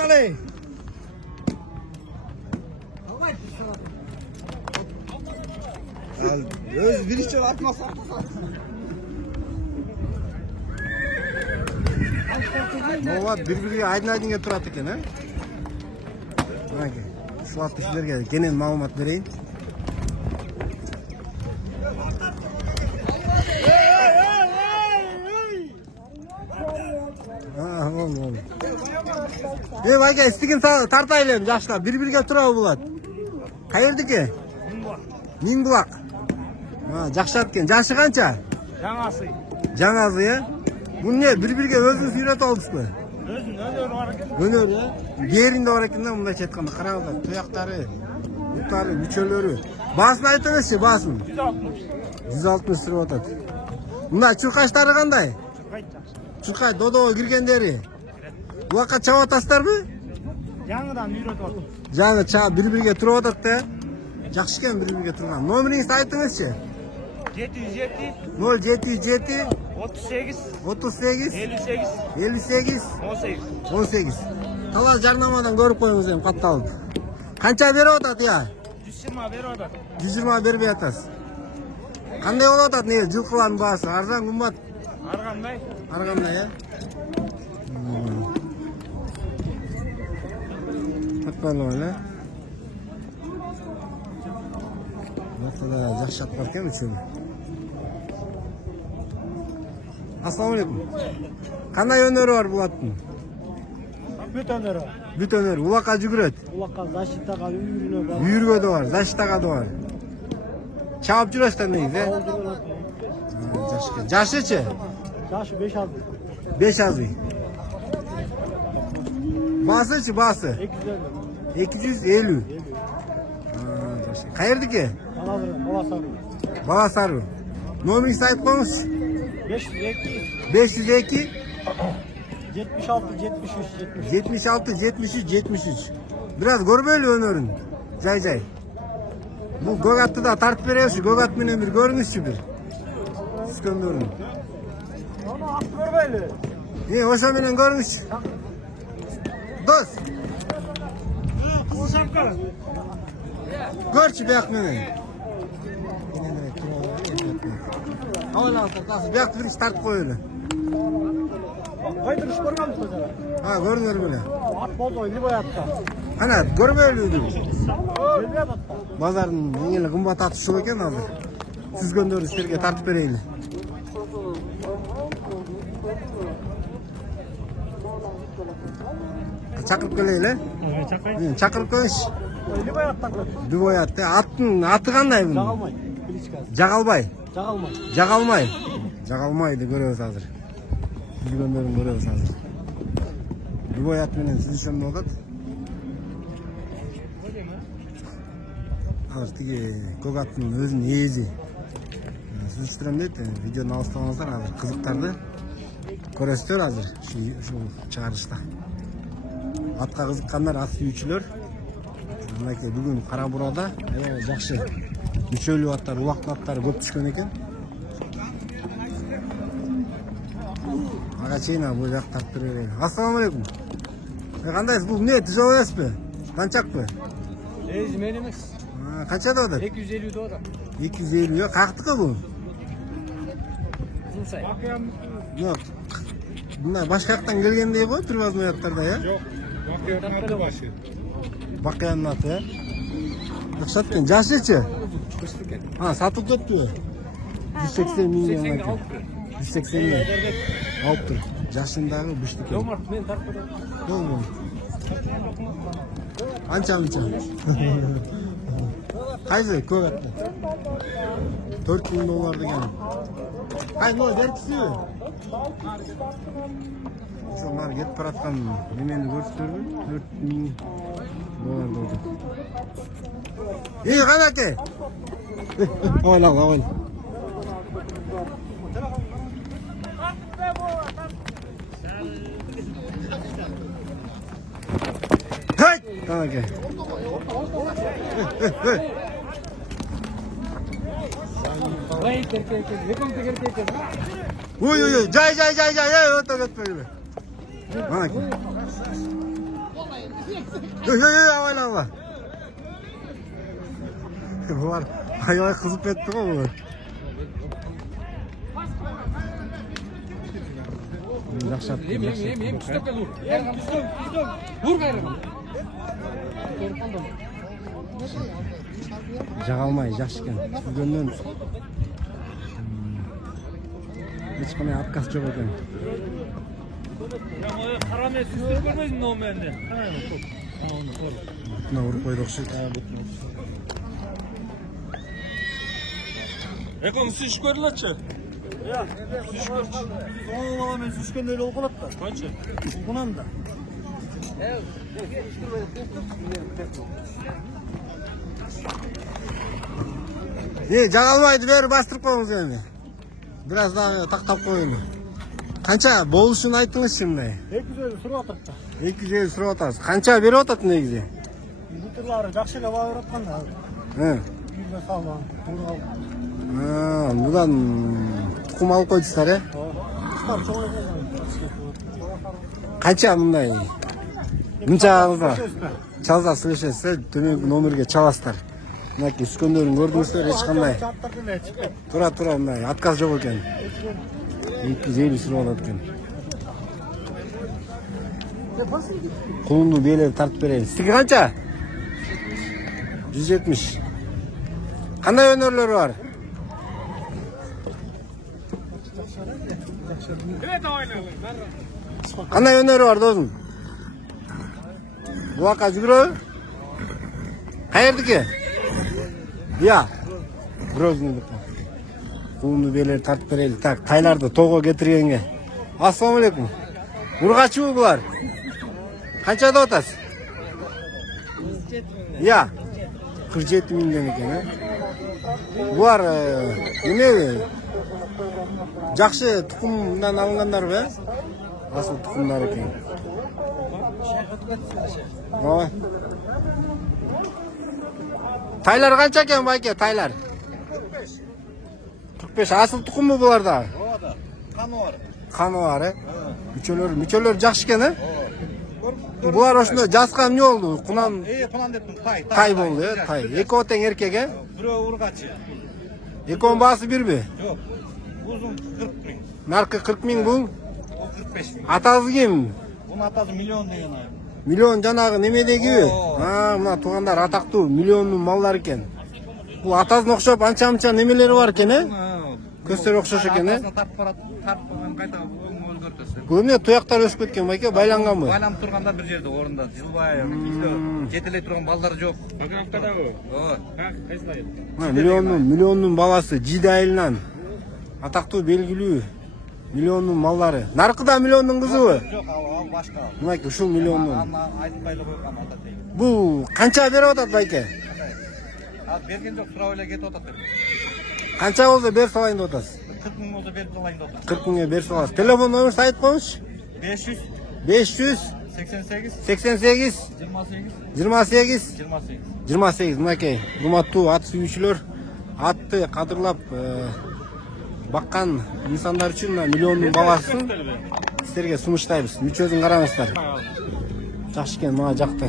Ali. Öz biriçe atmasa. Ova bir-biriga aydın turadi ekan, ha? Mana shularni sizlarga genel ma'lumot berayim. Oldu. Aka, istikin tartaylı yaşlar. Bir-biriga turadi bular. Qayerdiki? Minbuloq. Жақсы ekan. Yaşı qancha? Жаңасы. Жаңасы, ya? Bu ne? Bir-biriga o'zini suyrata oldingizmi? Өзүн өнөрү бар экен. Өнөр, ya? Yerinde var ekan, bunday aytganda qaranglar, tuyoqlari, butlari, müchölörü. Basını aytыңызчы, baсын. 160. 160 turib atadi. Bunda churqashlari qanday? Churqay dodoga kirgenderi. Bu yoqqa chab atasizlarmi? Жаңыдан үйрөтүп атам. Жаңы чабып bir-biriga turib atadi-da. Жақсы ekan bir-biriga turgan. Nomeringizni aytыңызчы. 707 0707 38 38 58 58 18. 18. Талай жарнамадан көріп қойыңыз hem қатталып. Қанша беріп атады ya? 120 берип атат. 120 бербей атасыз. Қандай болып атады не? Жылқылардың бағасы арзан қымбат? Аргандай. Арзандай, ya? Қатпалы өлі. Бұқыда жақсы атпар екен үшеуі. Ассалаумалейкум. Қандай өнері бар бұл аттың? Бүт өнөрү. Бүт өнері. Улаққа жүгіреді? Улакка защитага үйрүнө бар. Үйірге де бар, защитаға да бар. Çabıp жүресіздер негізі, Жақсы екен. Жашычы? Жашы 5 аз. 5 аз үй. Басычы, басы? 250. 250. Қайердікі? Баласары. Баласары. Номеріңізді айтып қойыңыз. 502 502 76 73 76 73 73. Biraz görmeli önörün. Жай. Bu Gogat'ı da tartıp veriyorsun. Gogat menen bir görünüşçü bir. Sıkıntırın. Onu görmeli. İyi, hoşa menen görünüşçü. Dost. Kızışapka. Görçü beyak menen. Havalı alsak nasıl? Beyak bir iş tartıp koyuyor. Kaydır iş görmem sözü. Ha, görünür böyle. At bozu oyunu boyatta. Ana, görmeli. Görmeye batta. Bazarın yeni kımbat atışı eken hazır. Süzgöndörü sizlerge tartıp vereyli. Çakırıp geleyle. Çakırıp koyuş. Oyunu boyatta koy. Düboyat. Atı qanday bunun? Жағалмай. Жағалбай. Жағалмай. Жағалмай. Жағалмайды көрөбүз hazır. Süzgöndөрүн көрөбүз hazır. Düboyat менен süzüşөм болот. Hazır tigi Gogat'ın özünün ezi. Süzüştürem deyip videonun alыстамаңыздар hazır. Kızıktарды көресіздер hazır. Şu çağrışta. Atqa kızıkkanlar, at sүйүүчүлөр. Мынакей бүгүн Кара Бурада жакшы мүчөлүү аттар, улактуу аттары көп түшкөн экен. Ага чейин бул жакта тартып берейин. Ассаламу алейкум. Кандайсыз? Бул эмне тижеп аласызбы? Канчакпы? Мен эмес. Канча деп атат? 250 деп атат. 250 yo, кактыкы бул? Кумсай. Yok. Bunlar başka yaktan gelgendey koy, привозной аттарда, ya? Yok. Bakıyanın atı başı. Bakıyanın atı, ya? Yakşatken, jaşıçı? Ha, satıp ketmiyor. 180 milyon aka. 180 milyon. Alıp dur. Jaşındağı büştük. Yok Mark, men tartып берем. Yok mu? Ança. Kaysı, köy attı. 4 bin dolar degan. Kay, no, derkisi mi? Onlar ketip baratkan nemeni көрсөтөрбү? 4 bin dolar болду. İyi, kanaki. Oyla. Hey! Kanaki. Uy, jay, oto ketme gibi. Kanaki. Avaylama. Bular aybay kızıp etti mi bular? Жақсы атты. Ем, күстеп кел, ұр. Ұр қайрым. Жаға алмай, жақсы екен. Сүзгеннен ешқандай отказ жоқ екен. Қараме сүздіріп көрмейсің ол мәнде. Бұтына ұрып қойды ұқсайды. Ekon su iş görülecek. Ya, su iş görülecek. Oğlum valla ben süsken öyle okulat da. Kaçı? Okunan da. Жаға алмайды, бері бастырып қойыңыз енді. Biraz daha тақтап қойын. Қанша болушын айтыңыз şimdi? 250 сұрап атырды. 250 сұрап атасыз. Қанша беріп ататын негізі? Бұтырлары жақсы еле бағып атқан да. Үйірме салма, Бұдан тұқым алып қойдыстар, е? Құстар çoğun екен. Қанша мұндай? Мұншағызда? Çalsa сөйлесесіздер, төменгі номерге çalасыздар. Мынаки үскөндөрүн көрдүңүздөр, ешқандай. Тура мындай отказ жок экен. 250 сұрап атат экен. Кулунду бийлеп тартып берейин. Сиздики канча? 170. Кандай өнөрлөр бар? Кандай өнөрү бар досум? Буака жүгүрөбү? Каердики? Ya, Grozny'di. Kulunu beler tart bereli. Tak, taylarda togo getirgenge. Assalamu alaikum. Urgaçı mı bular? Kançada otasiz? 170.000. Ya, 47.000 eken, ha? Bular neme? Жақсы tukumdan alınganlar be? Asıl tukumlar eken. Oi. Taylar kança eкен байке, taylar? 45. Asıl tukum mu bularda? Oda, kanı var. Kanı var, he? Müçölөр жақсы eкен, he? Bular oşunda jaskan ne oldu? Kunan Kunan dedim, tay boldu, he? Tay. Eki oten erkek, he? Biri urgaçı. Eki on bağısı bir mi? Yok. Uzun 40.000. Narkı 40.000 bu? O 45.000. Atazı kim? Bunun atası milyon deyen abi. Milyon жанагы немедеги? Мына туугандар атактуу миллиондун маллары экен. Бул атасына окшоп анча-мынча немелери бар экен, э? Көздөр окшош экен, э? Тарпаган кайта өзгөртөсү. Бул эмне туяктар өсүп кеткен байке, байланганбы? Байланып турганда бир жерде орунда жылбай, жетелей турган балдар жок. Аграфтадагы. Ооба. Кайсылай? Миллиондун баласы Жиди айылынан атактуу белгилүү миллиондун маллары. Наркыда миллиондун кызыбы? Жок, ал башка. Мынакей ушул миллиондун. Аны айтпай эле койгон ата дейт. Бул канча берип атат байке? Ал берген жок, сурап эле кетип атат. Канча болсо берип салайын деп атасыз? 40.000 болсо берип салайын деп атат. 40.000 берип саласыз. Телефон номерин айтып коюңузчу. 500 88 28 мынакей урматтуу ат сүйүүчүлөр, атты кадырлап баккан инсандар үчүн миллиондун баласын силерге сунуштайбыз. Мүчөсүн караңыздар. Жакшы экен, мага жакты.